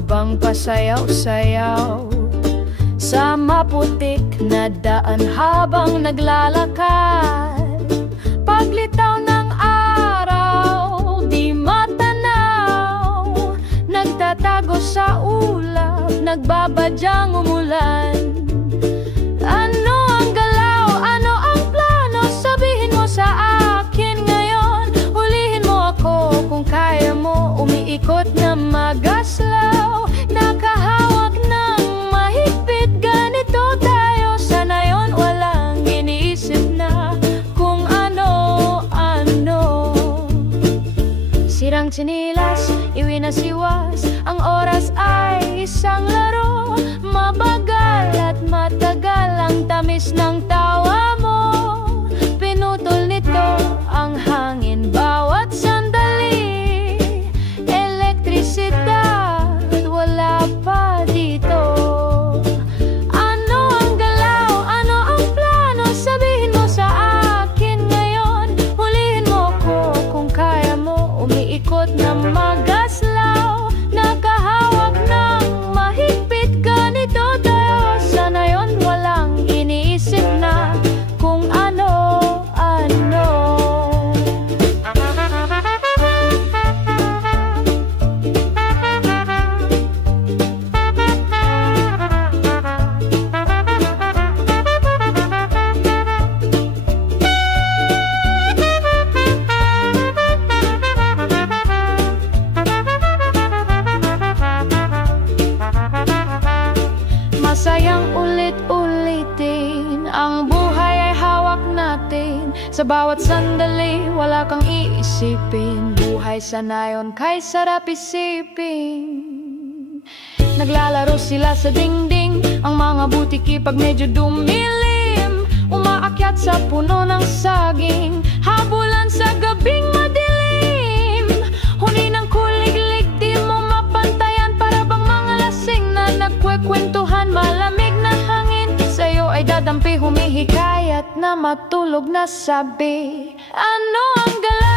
habang pasayaw-sayaw sa maputik na daan habang naglalakad. Paglitaw ng araw, di matanaw, nagtatago sa ulap, nagbabadyang umulan. Ano ang galaw? Ano ang plano? Sabihin mo sa akin ngayon. Hulihin mo ako kung kaya mo. Umiikot na magaslaw, nakahawak ng mahigpit. Ganito tayo sa nayon, walang iniisip na kung ano-ano. Sirang tsinilas, iwinasiwas, ang oras ay isang laro. Mabagal at matagal ang tamis ng tawa mo. Pinutol nito ang hangin bawat sandali. Elektrisidad, wala pa dito. Ano ang galaw? Ano ang plano? Sabihin mo sa akin ngayon. Hulihin mo ko kung kaya mo. Umiikot na magaslaw, nakahawak ng mahigpit. Ganito tayo sa nayon, walang iniisip na kung ano-ano. Masayang ulit-ulitin, ang buhay ay hawak natin. Sa bawat sandali, wala kang iisipin. Buhay sa nayon, kay sarap isipin. Naglalaro sila sa dingding, ang mga butiki pag medyo dumilim. Umaakyat sa puno ng saging, habulan sa gabing madilim. Huni ng kuliglig, di mo mapantayan. Para bang mga lasing na nagkwekwentuhan. Malamig na hangin sa'yo ay dadampi, humihikayat na matulog na sabi. Ano ang galaw?